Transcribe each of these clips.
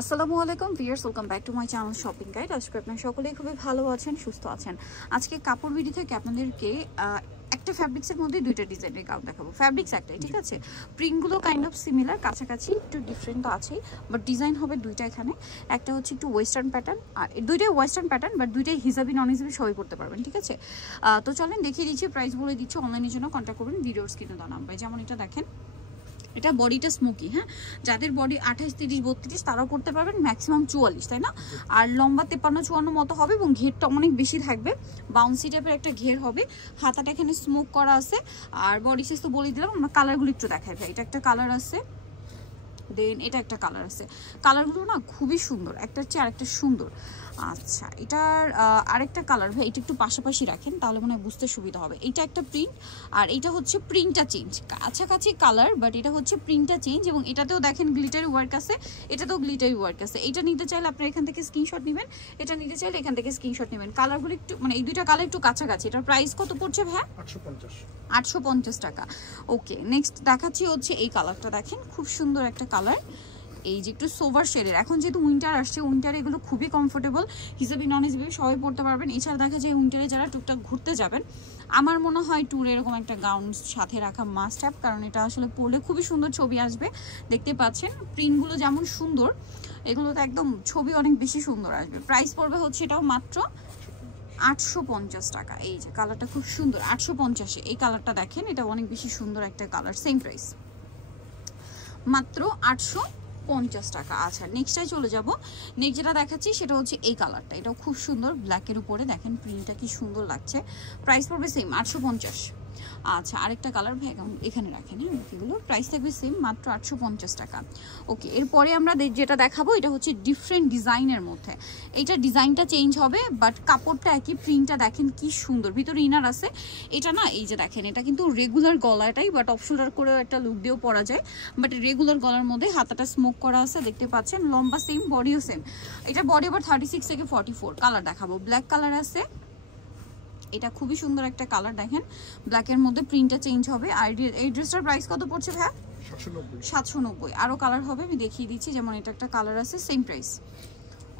আসসালামু আলাইকুম viewers, welcome back to my channel shopping guide. আজকে আপনারা সকলেই খুবই ভালো আছেন, সুস্থ আছেন। আজকে কাপড় ভিডিও থেকে আপনাদেরকে একটা ফ্যাব্রিক্সের মধ্যে দুইটা ডিজাইনের গাউন দেখাবো। ফ্যাব্রিক্স একটাই, ঠিক আছে, প্রিন্টগুলো কাইন্ড অফ সিমিলার, কাছাকাছি একটু ডিফারেন্ট তো আছেই, বাট ডিজাইন হবে দুইটা। এখানে একটা হচ্ছে একটু ওয়েস্টার্ন প্যাটার্ন, আর দুইটাই ওয়েস্টার্ন প্যাটার্ন, বাট দুইটাই হিজাবি নন হিজাবি সবাই করতে পারবেন, ঠিক আছে। তো চলেন দেখিয়ে দিচ্ছি, প্রাইস বলে দিচ্ছি। অনলাইনের জন্য কন্ট্যাক্ট করবেন ভিডিওর স্ক্রিনে দেওয়া নাম্বারে। যেমন এটা দেখেন, এটা বডিটা স্মোকি, হ্যাঁ, যাদের বডি 28, 30, 32 তারাও করতে পারবেন, ম্যাক্সিমাম 44, তাই না। আর লম্বা 53, 54 মতো হবে এবং ঘেরটা অনেক বেশি থাকবে, বাউন্সি টাইপের একটা ঘের হবে। হাতাটা এখানে স্মোক করা আছে। আর বডি সাইজ তো বলে দিলাম। আমরা কালারগুলো একটু দেখাই ভাই। এটা একটা কালার আছে, দেন এটা একটা কালার আছে। কালারগুলো না খুবই সুন্দর, একটা হচ্ছে আরেকটা সুন্দর। আচ্ছা, এটার আরেকটা কালার ভাই, এটা একটু পাশাপাশি রাখেন তাহলে মনে হয় বুঝতে সুবিধা হবে। এটা একটা প্রিন্ট, আর এটা হচ্ছে প্রিন্টটা চেঞ্জ, কাছাকাছি কালার, বাট এটা হচ্ছে প্রিন্টটা চেঞ্জ। এবং এটাতেও দেখেন গ্লিটারি ওয়ার্ক আছে, এটাতেও গ্লিটারি ওয়ার্ক আছে। এটা নিতে চাইলে আপনারা এখান থেকে স্ক্রিনশট নেবেন, এটা নিতে চাইলে এখান থেকে স্ক্রিনশট নেবেন। কালারগুলো একটু মানে এই দুইটা কালার একটু কাছাকাছি। এটার প্রাইস কত পড়ছে ভাই? 850 টাকা। ওকে, নেক্সট দেখাচ্ছি হচ্ছে এই কালারটা। দেখেন খুব সুন্দর একটা কালার, এই যে একটু সোভার শেডের। এখন যেহেতু উইন্টার আসছে, উইন্টারে এগুলো খুবই কমফোর্টেবল, হিসাবি নন হিসাবি সবাই পড়তে পারবেন। এছাড়া দেখা যায় উইন্টারে যারা টুকটাক ঘুরতে যাবেন, আমার মনে হয় ট্যুরে এরকম একটা গাউন সাথে রাখা মাস্ট হ্যাভ, কারণ এটা আসলে পরলে খুবই সুন্দর ছবি আসবে। দেখতে পাচ্ছেন প্রিন্টগুলো যেমন সুন্দর, এগুলো তো একদম ছবি অনেক বেশি সুন্দর আসবে। প্রাইস পড়বে হচ্ছে এটাও মাত্র 850 টাকা। এই যে কালারটা খুব সুন্দর, 850-এ এই কালারটা দেখেন, এটা অনেক বেশি সুন্দর একটা কালার। সেম প্রাইস, মাত্র 850 টাকা। আচ্ছা, নেক্সটটাই চলে যাব। নেক্সট যেটা দেখাচ্ছি সেটা হচ্ছে এই কালারটা, এটাও খুব সুন্দর, ব্ল্যাকের উপরে দেখেন প্রিন্টটা কি সুন্দর লাগছে। প্রাইস পড়বে সেম 850। আচ্ছা, আরেকটা কালার ভাই এখানে রাখেন, হ্যাঁ, এগুলো প্রাইস থাকবে সেম, মাত্র 850 টাকা। ওকে, এরপরে আমরা যেটা দেখাবো এটা হচ্ছে ডিফারেন্ট ডিজাইনের মধ্যে। এইটা ডিজাইনটা চেঞ্জ হবে, বাট কাপড়টা একই, প্রিন্টটা দেখেন কি সুন্দর, ভিতরে ইনার আছে। এটা না, এই যে দেখেন, এটা কিন্তু রেগুলার গলাটাই, বাট অফ শোল্ডার করে একটা লুক দিয়েও পরা যায়, বাট রেগুলার গলার মধ্যে হাতাটা স্মোক করা আছে, দেখতে পাচ্ছেন। লম্বা সেম, বডিও সেম। এটা বডি আবার 36 থেকে 44। কালার দেখাবো, ব্ল্যাক কালার আছে, এটা খুবই সুন্দর একটা কালার। দেখেন ব্ল্যাকের মধ্যে প্রিন্টটা চেঞ্জ হবে। আর এই ড্রেসটার প্রাইস কত পড়ছে ভাই? 790। আরও কালার হবে, আমি দেখিয়ে দিচ্ছি। যেমন এটা একটা কালার আছে, সেম প্রাইস,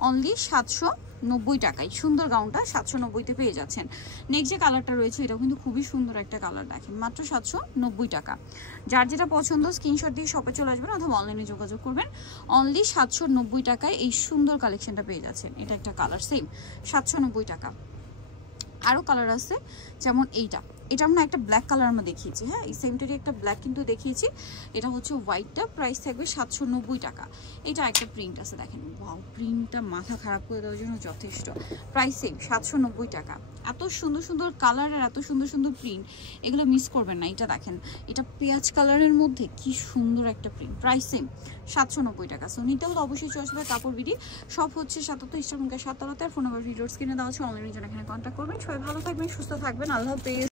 অনলি 790 টাকায় সুন্দর গাউনটা 790-তে পেয়ে যাচ্ছেন। নেক্সট যে কালারটা রয়েছে এটাও কিন্তু খুবই সুন্দর একটা কালার, দেখেন মাত্র 790 টাকা। যার যেটা পছন্দ স্ক্রিনশট দিয়ে শপে চলে আসবেন অথবা অনলাইনে যোগাযোগ করবেন। অনলি 790 টাকায় এই সুন্দর কালেকশনটা পেয়ে যাচ্ছেন। এটা একটা কালার, সেম 790 টাকা। আরও কালার আছে, যেমন এইটা, এটা আমরা একটা ব্ল্যাক কালার আমরা দেখিয়েছি, হ্যাঁ, এই সেমটারই একটা ব্ল্যাক কিন্তু দেখিয়েছি। এটা হচ্ছে হোয়াইটটা, প্রাইস থাকবে 790 টাকা। এটা একটা প্রিন্ট আছে, দেখেন, ওয়াও, প্রিন্টটা মাথা খারাপ করে দেওয়ার জন্য যথেষ্ট। প্রাইস সেম 790 টাকা। এত সুন্দর সুন্দর কালার আর এত সুন্দর সুন্দর প্রিন্ট, এগুলো মিস করবেন না। এটা দেখেন, এটা পেঁয়াজ কালারের মধ্যে কি সুন্দর একটা প্রিন্ট। প্রাইস সেম 790 টাকা। সো নিতে হলে অবশ্যই চলে আসবে কাপড় বিডি। সব হচ্ছে 77 ইস্টার্ন 7 তলাতে। ফোন নাম্বার ভিডিওর স্ক্রিনে দেওয়া আছে, অনলাইনের জন্য এখানে কন্ট্যাক্ট করবেন। সবাই ভালো থাকবেন, সুস্থ থাকবেন, আল্লাহ হাফেজ।